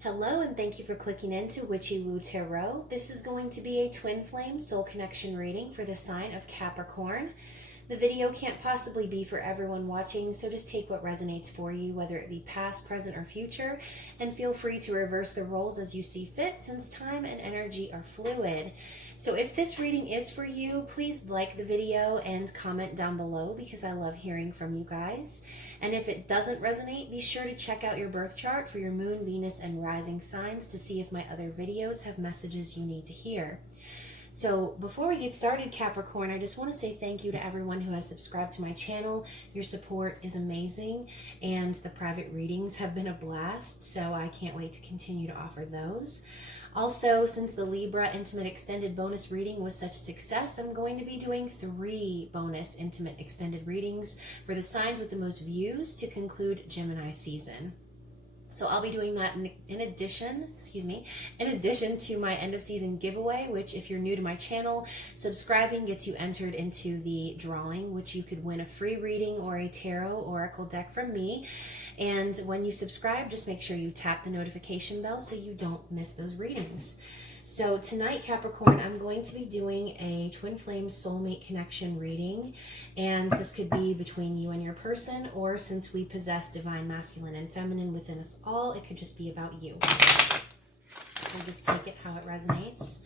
Hello, and thank you for clicking into Witchy-Woo Tarot. This is going to be a twin flame soul connection reading for the sign of Capricorn. The video can't possibly be for everyone watching, so just take what resonates for you, whether it be past, present, or future, and feel free to reverse the roles as you see fit, since time and energy are fluid. So if this reading is for you, please like the video and comment down below because I love hearing from you guys. And if it doesn't resonate, be sure to check out your birth chart for your moon, Venus, and rising signs to see if my other videos have messages you need to hear. So before we get started, Capricorn, I just want to say thank you to everyone who has subscribed to my channel. Your support is amazing, and the private readings have been a blast, so I can't wait to continue to offer those. Also, since the Libra Intimate Extended bonus reading was such a success, I'm going to be doing 3 bonus Intimate Extended readings for the signs with the most views to conclude Gemini season. So I'll be doing that in addition to my end of season giveaway, which if you're new to my channel, subscribing gets you entered into the drawing, which you could win a free reading or a tarot oracle deck from me. And when you subscribe, just make sure you tap the notification bell so you don't miss those readings. So tonight, Capricorn, I'm going to be doing a twin flame soulmate connection reading, and this could be between you and your person, or since we possess divine masculine and feminine within us all, it could just be about you. So just take it how it resonates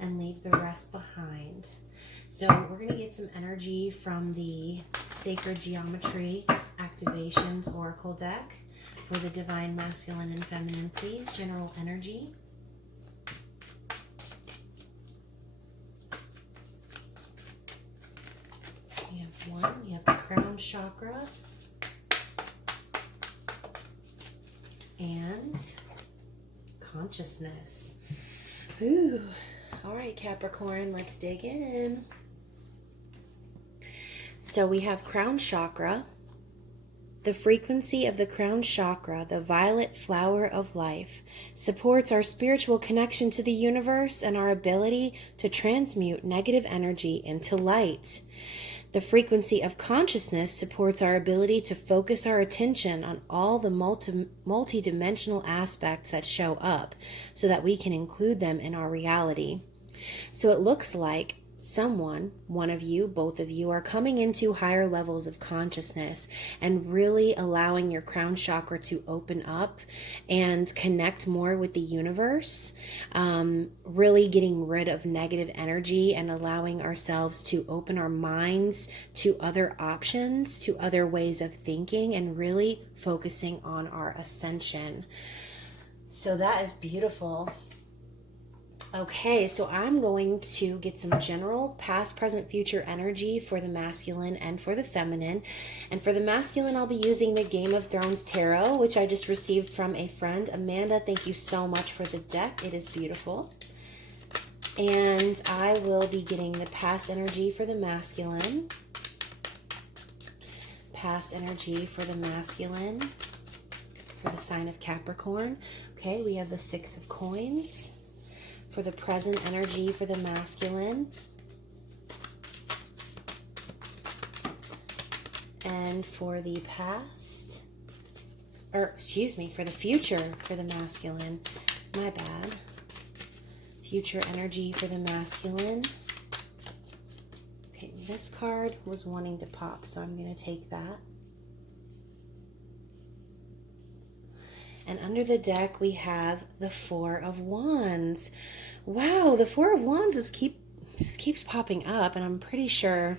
and leave the rest behind. So we're going to get some energy from the Sacred Geometry Activations Oracle deck for the divine masculine and feminine, please. General energy. You have the crown chakra and consciousness. Ooh. All right, Capricorn, let's dig in. So we have crown chakra. The frequency of the crown chakra, the violet flower of life, supports our spiritual connection to the universe and our ability to transmute negative energy into light. The frequency of consciousness supports our ability to focus our attention on all the multi-dimensional aspects that show up so that we can include them in our reality. So it looks like someone, one of you, both of you, are coming into higher levels of consciousness and really allowing your crown chakra to open up and connect more with the universe, really getting rid of negative energy and allowing ourselves to open our minds to other options, to other ways of thinking, and really focusing on our ascension. So that is beautiful. Okay, so I'm going to get some general past, present, future energy for the masculine and for the feminine. And for the masculine, I'll be using the Game of Thrones Tarot, which I just received from a friend. Amanda, thank you so much for the deck. It is beautiful. And I will be getting the past energy for the masculine. Past energy for the masculine for the sign of Capricorn. Okay, we have the 6 of Coins. For the present energy for the masculine. And for the past, for the future for the masculine. My bad. Future energy for the masculine. Okay, this card was wanting to pop, so I'm going to take that. And under the deck, we have the 4 of Wands. Wow, the 4 of Wands just keeps popping up, and I'm pretty sure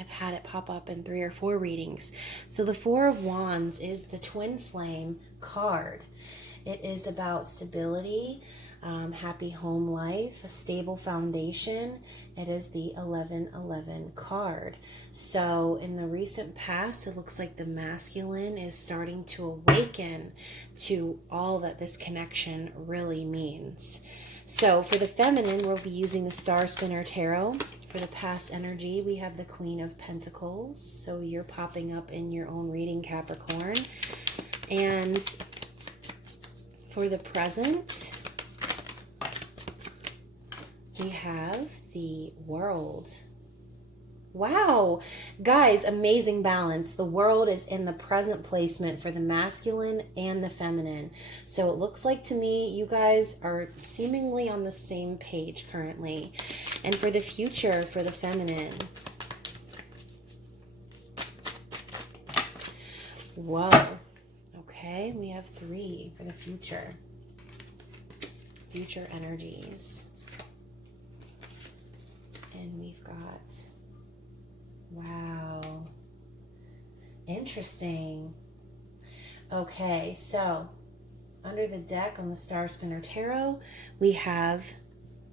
I've had it pop up in 3 or 4 readings. So the 4 of Wands is the twin flame card. It is about stability, happy home life, a stable foundation. It is the 1111 card. So in the recent past, it looks like the masculine is starting to awaken to all that this connection really means. So for the feminine, we'll be using the Star Spinner Tarot. For the past energy, we have the Queen of Pentacles. So you're popping up in your own reading, Capricorn. And for the present, we have the World. Wow. Guys, amazing balance. The world is in the present placement for the masculine and the feminine. So it looks like to me you guys are seemingly on the same page currently. And for the future, for the feminine. Whoa. Okay, we have 3 for the future. Future energies. And we've got... Wow. Interesting. Okay, so under the deck on the Star Spinner Tarot, we have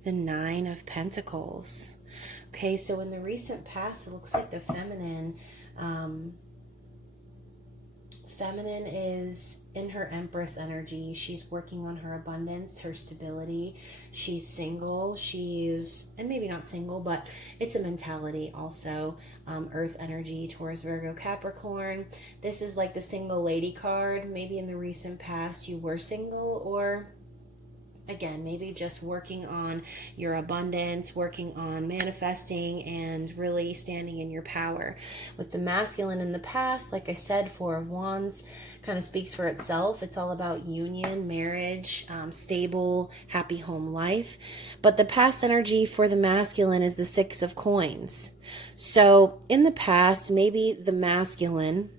the 9 of Pentacles. Okay, so in the recent past, it looks like the feminine is in her Empress energy. She's working on her abundance, her stability. She's single. And maybe not single, but it's a mentality also. Earth energy, Taurus, Virgo, Capricorn. This is like the single lady card. Maybe in the recent past you were single, or again, maybe just working on your abundance, working on manifesting and really standing in your power. With the masculine in the past, like I said, 4 of Wands kind of speaks for itself. It's all about union, marriage, stable, happy home life. But the past energy for the masculine is the 6 of Coins. So in the past, maybe the masculine...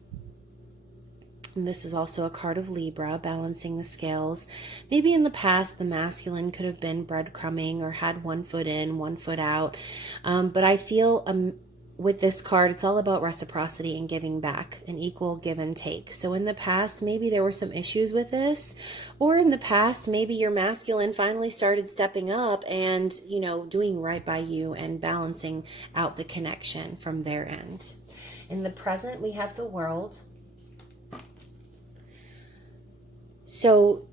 And this is also a card of Libra, balancing the scales. Maybe in the past, the masculine could have been breadcrumbing or had 1 foot in, 1 foot out. But I feel with this card, it's all about reciprocity and giving back, an equal give and take. So in the past, maybe there were some issues with this. Or in the past, maybe your masculine finally started stepping up and, doing right by you and balancing out the connection from their end. In the present, we have the World. So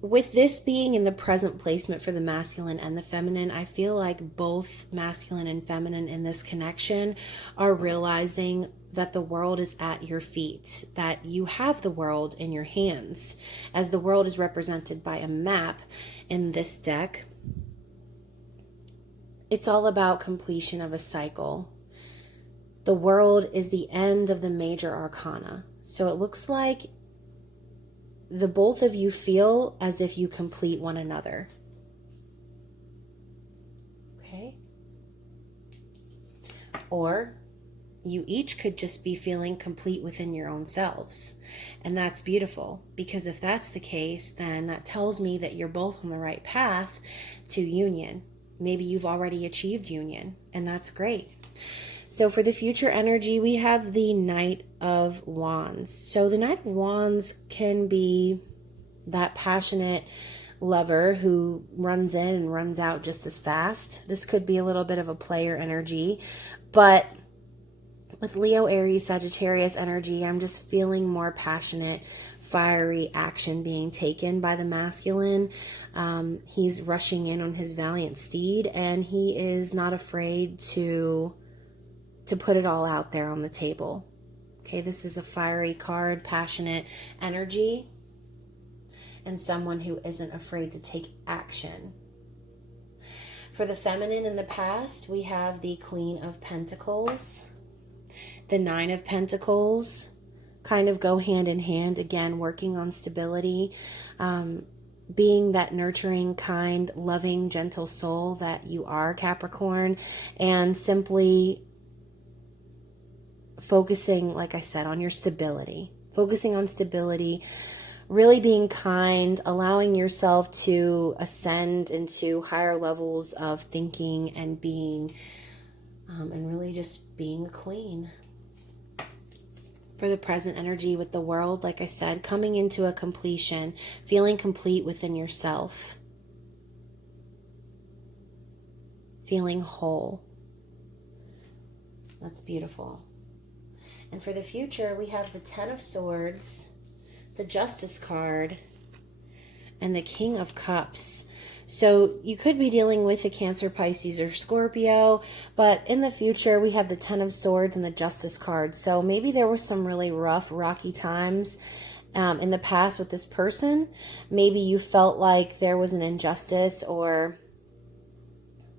with this being in the present placement for the masculine and the feminine, I feel like both masculine and feminine in this connection are realizing that the world is at your feet, that you have the world in your hands, as the world is represented by a map in this deck. It's all about completion of a cycle. The world is the end of the major arcana. So it looks like the both of you feel as if you complete one another. Okay? Or you each could just be feeling complete within your own selves. And that's beautiful, because if that's the case, then that tells me that you're both on the right path to union. Maybe you've already achieved union, and that's great. So for the future energy, we have the Knight of Wands. So the Knight of Wands can be that passionate lover who runs in and runs out just as fast. This could be a little bit of a player energy, but with Leo, Aries, Sagittarius energy, I'm just feeling more passionate, fiery action being taken by the masculine. He's rushing in on his valiant steed, and he is not afraid to put it all out there on the table. Okay, this is a fiery card, passionate energy, and someone who isn't afraid to take action. For the feminine in the past, we have the Queen of Pentacles. The 9 of Pentacles kind of go hand in hand, again, working on stability, being that nurturing, kind, loving, gentle soul that you are, Capricorn, and simply focusing, like I said, on your stability, focusing on stability, really being kind, allowing yourself to ascend into higher levels of thinking and being, and really just being a queen. For the present energy with the World, like I said, coming into a completion, feeling complete within yourself, feeling whole. That's beautiful. And for the future, we have the 10 of Swords, the Justice card, and the King of Cups. So you could be dealing with a Cancer, Pisces, or Scorpio, but in the future, we have the 10 of Swords and the Justice card. So maybe there were some really rough, rocky times in the past with this person. Maybe you felt like there was an injustice, or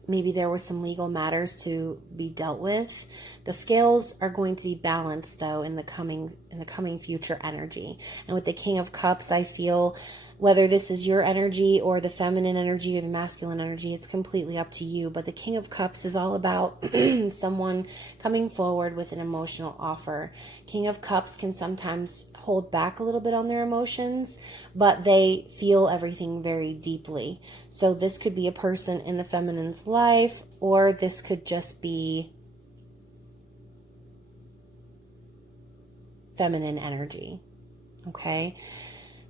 maybe there were some legal matters to be dealt with. The scales are going to be balanced though in the coming future energy. And with the King of Cups, I feel whether this is your energy or the feminine energy or the masculine energy, it's completely up to you. But the King of Cups is all about someone coming forward with an emotional offer. King of Cups can sometimes hold back a little bit on their emotions, but they feel everything very deeply. So this could be a person in the feminine's life, or this could just be feminine energy. Okay?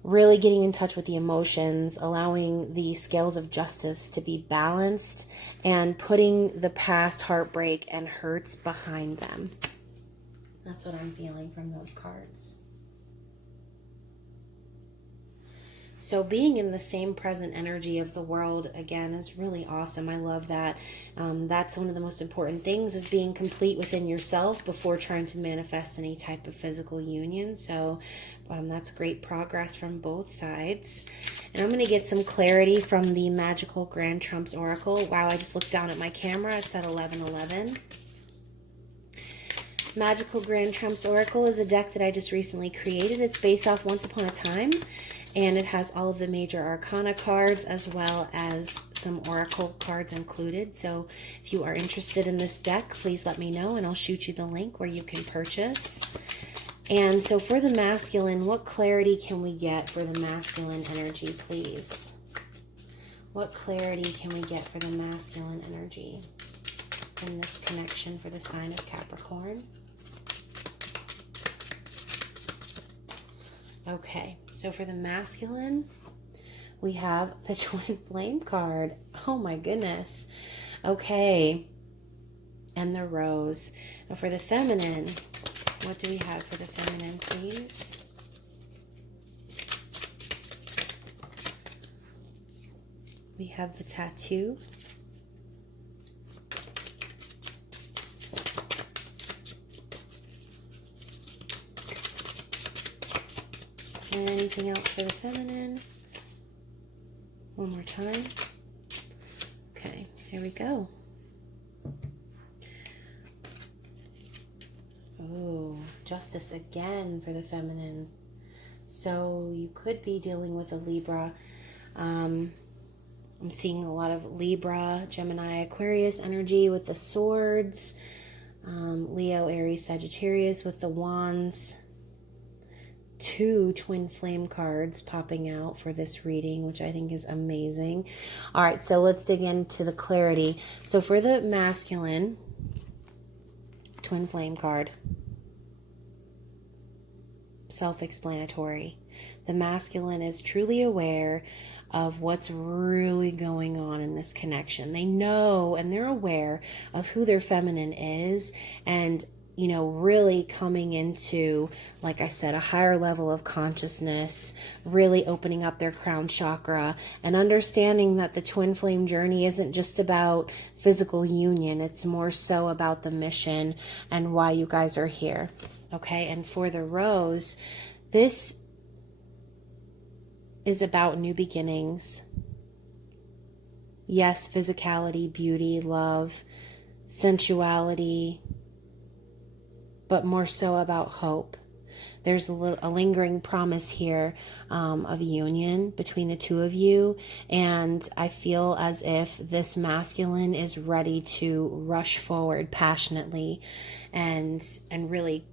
Really getting in touch with the emotions, allowing the scales of justice to be balanced, and putting the past heartbreak and hurts behind them. That's what I'm feeling from those cards. So being in the same present energy of the world, again, is really awesome. I love that. That's one of the most important things, is being complete within yourself before trying to manifest any type of physical union. So that's great progress from both sides. And I'm going to get some clarity from the Magical Grand Trumps Oracle. Wow, I just looked down at my camera. It said 1111. Magical Grand Trumps Oracle is a deck that I just recently created. It's based off Once Upon a Time, and it has all of the major arcana cards as well as some oracle cards included. So if you are interested in this deck, please let me know and I'll shoot you the link where you can purchase. And so for the masculine, what clarity can we get for the masculine energy, please? What clarity can we get for the masculine energy in this connection for the sign of Capricorn? Okay, so for the masculine, we have the Twin Flame card. Oh my goodness. Okay, and the Rose. Now for the feminine, what do we have for the feminine, please? We have the Tattoo. And anything else for the feminine? One more time. Okay, here we go. Oh, Justice again for the feminine. So you could be dealing with a Libra. I'm seeing a lot of Libra, Gemini, Aquarius energy with the swords. Leo, Aries, Sagittarius with the wands. 2 twin flame cards popping out for this reading, which I think is amazing. All right, so let's dig into the clarity. So for the masculine, twin flame card, self-explanatory. The masculine is truly aware of what's really going on in this connection. They know and they're aware of who their feminine is, and you know, really coming into, like I said, a higher level of consciousness, really opening up their crown chakra and understanding that the twin flame journey isn't just about physical union. It's more so about the mission and why you guys are here. Okay. And for the Rose, this is about new beginnings. Yes, physicality, beauty, love, sensuality, but more so about hope. There's a lingering promise here of union between the two of you, and I feel as if this masculine is ready to rush forward passionately and really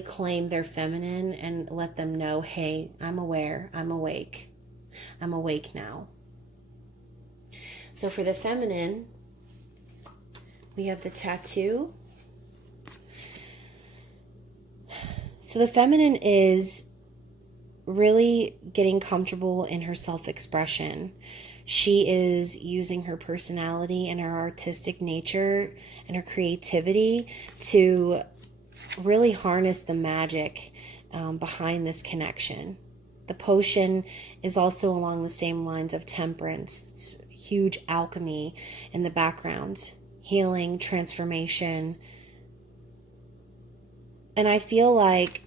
claim their feminine and let them know, hey, I'm aware, I'm awake now. So for the feminine, we have the Tattoo. So the feminine is really getting comfortable in her self-expression. She is using her personality and her artistic nature and her creativity to really harness the magic behind this connection. The potion is also along the same lines of temperance. It's huge alchemy in the background, healing, transformation. And I feel like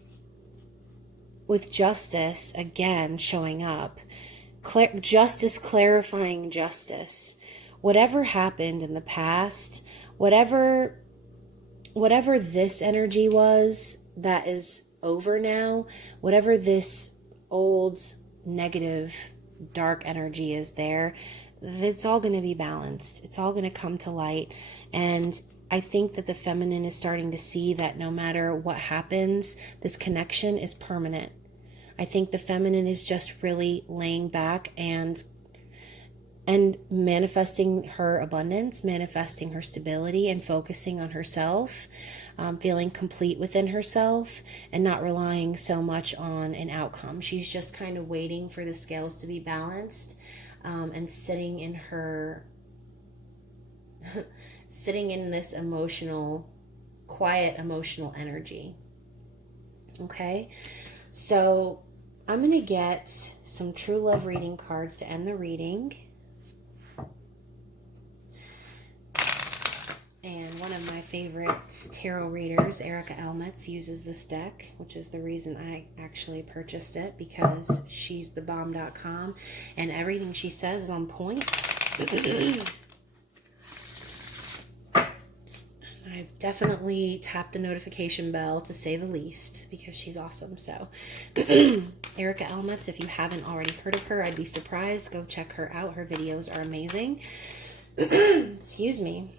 with justice, again, showing up, justice, clarifying justice, whatever happened in the past, whatever this energy was that is over now, whatever this old negative dark energy is there, it's all going to be balanced. It's all going to come to light. And I think that the feminine is starting to see that no matter what happens, this connection is permanent. I think the feminine is just really laying back and manifesting her abundance, manifesting her stability, and focusing on herself, feeling complete within herself, and not relying so much on an outcome. She's just kind of waiting for the scales to be balanced, and sitting in this quiet emotional energy. Okay, so I'm going to get some true love reading cards to end the reading. And one of my favorite tarot readers, Erica Elmitz, uses this deck, which is the reason I actually purchased it, because she's thebomb.com and everything she says is on point. I've definitely tapped the notification bell, to say the least, because she's awesome. So Erica Elmitz, if you haven't already heard of her, I'd be surprised. Go check her out. Her videos are amazing. Excuse me.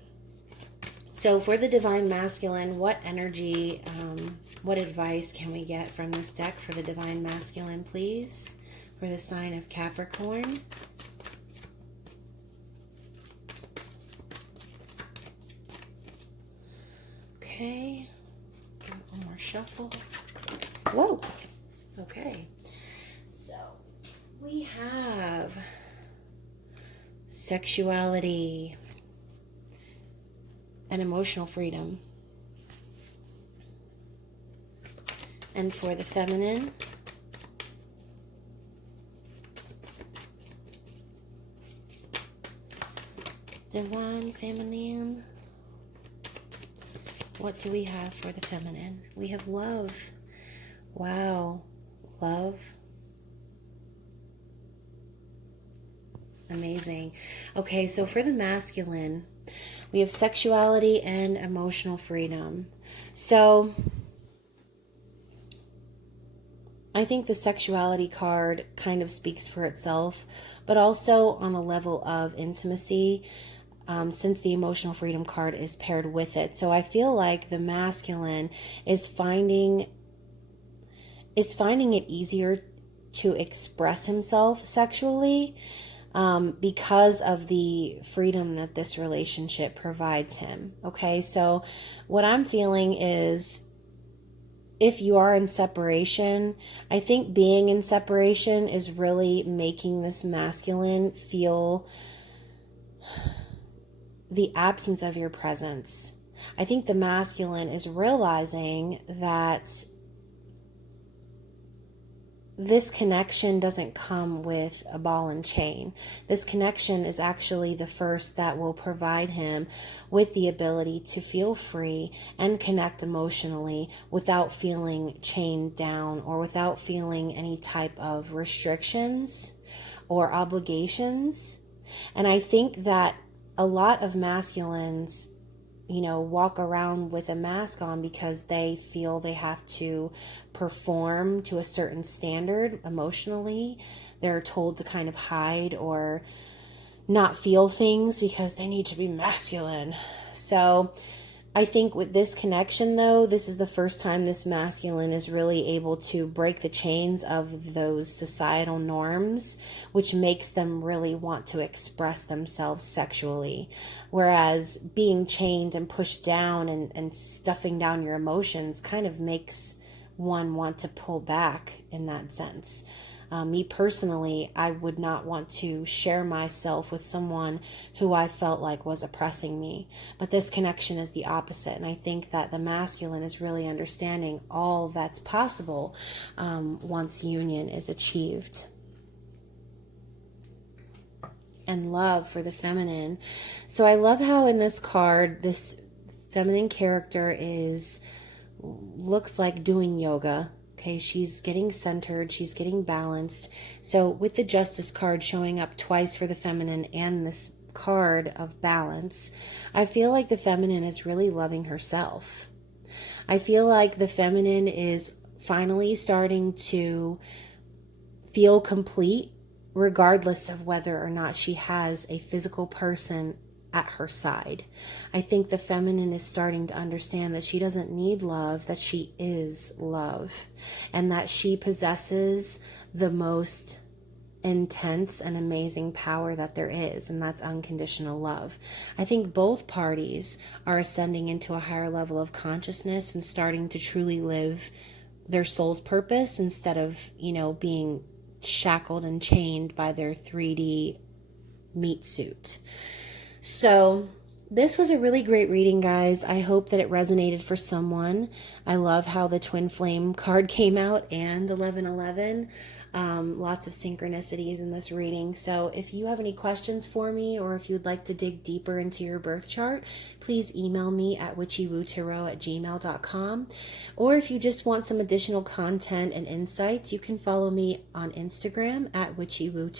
So for the Divine Masculine, what energy, what advice can we get from this deck for the Divine Masculine, please? For the sign of Capricorn. Okay. Give it one more shuffle. Whoa. Okay. So we have sexuality and emotional freedom. And for the feminine, divine feminine. What do we have for the feminine? We have love. Wow. Love. Amazing. Okay, so for the masculine, we have sexuality and emotional freedom. So I think the sexuality card kind of speaks for itself, but also on a level of intimacy, since the emotional freedom card is paired with it. So I feel like the masculine is finding it easier to express himself sexually, because of the freedom that this relationship provides him. Okay, so what I'm feeling is, if you are in separation, I think being in separation is really making this masculine feel the absence of your presence. I think the masculine is realizing that this connection doesn't come with a ball and chain. This connection is actually the first that will provide him with the ability to feel free and connect emotionally without feeling chained down or without feeling any type of restrictions or obligations. And I think that a lot of masculines, walk around with a mask on because they feel they have to perform to a certain standard emotionally. They're told to kind of hide or not feel things because they need to be masculine. So I think with this connection, though, this is the first time this masculine is really able to break the chains of those societal norms, which makes them really want to express themselves sexually. Whereas being chained and pushed down and stuffing down your emotions kind of makes one want to pull back in that sense. Me personally, I would not want to share myself with someone who I felt like was oppressing me. But this connection is the opposite. And I think that the masculine is really understanding all that's possible once union is achieved. And love for the feminine. So I love how in this card, this feminine character looks like doing yoga. Okay, she's getting centered, she's getting balanced. So with the Justice card showing up twice for the feminine and this card of balance, I feel like the feminine is really loving herself. I feel like the feminine is finally starting to feel complete, regardless of whether or not she has a physical person at her side. I think the feminine is starting to understand that she doesn't need love, that she is love, and that she possesses the most intense and amazing power that there is, and that's unconditional love. I think both parties are ascending into a higher level of consciousness and starting to truly live their soul's purpose instead of, being shackled and chained by their 3D meat suit. So this was a really great reading, guys. I hope that it resonated for someone. I love how the twin flame card came out and 1111. Lots of synchronicities in this reading. So if you have any questions for me, or if you'd like to dig deeper into your birth chart, please email me at witchywootaro@gmail.com. Or if you just want some additional content and insights, you can follow me on Instagram at Witchy-Woo.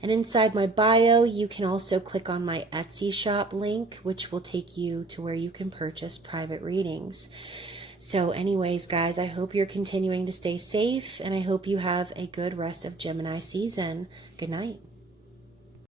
And inside my bio, you can also click on my Etsy shop link, which will take you to where you can purchase private readings. So anyways, guys, I hope you're continuing to stay safe, and I hope you have a good rest of Gemini season. Good night.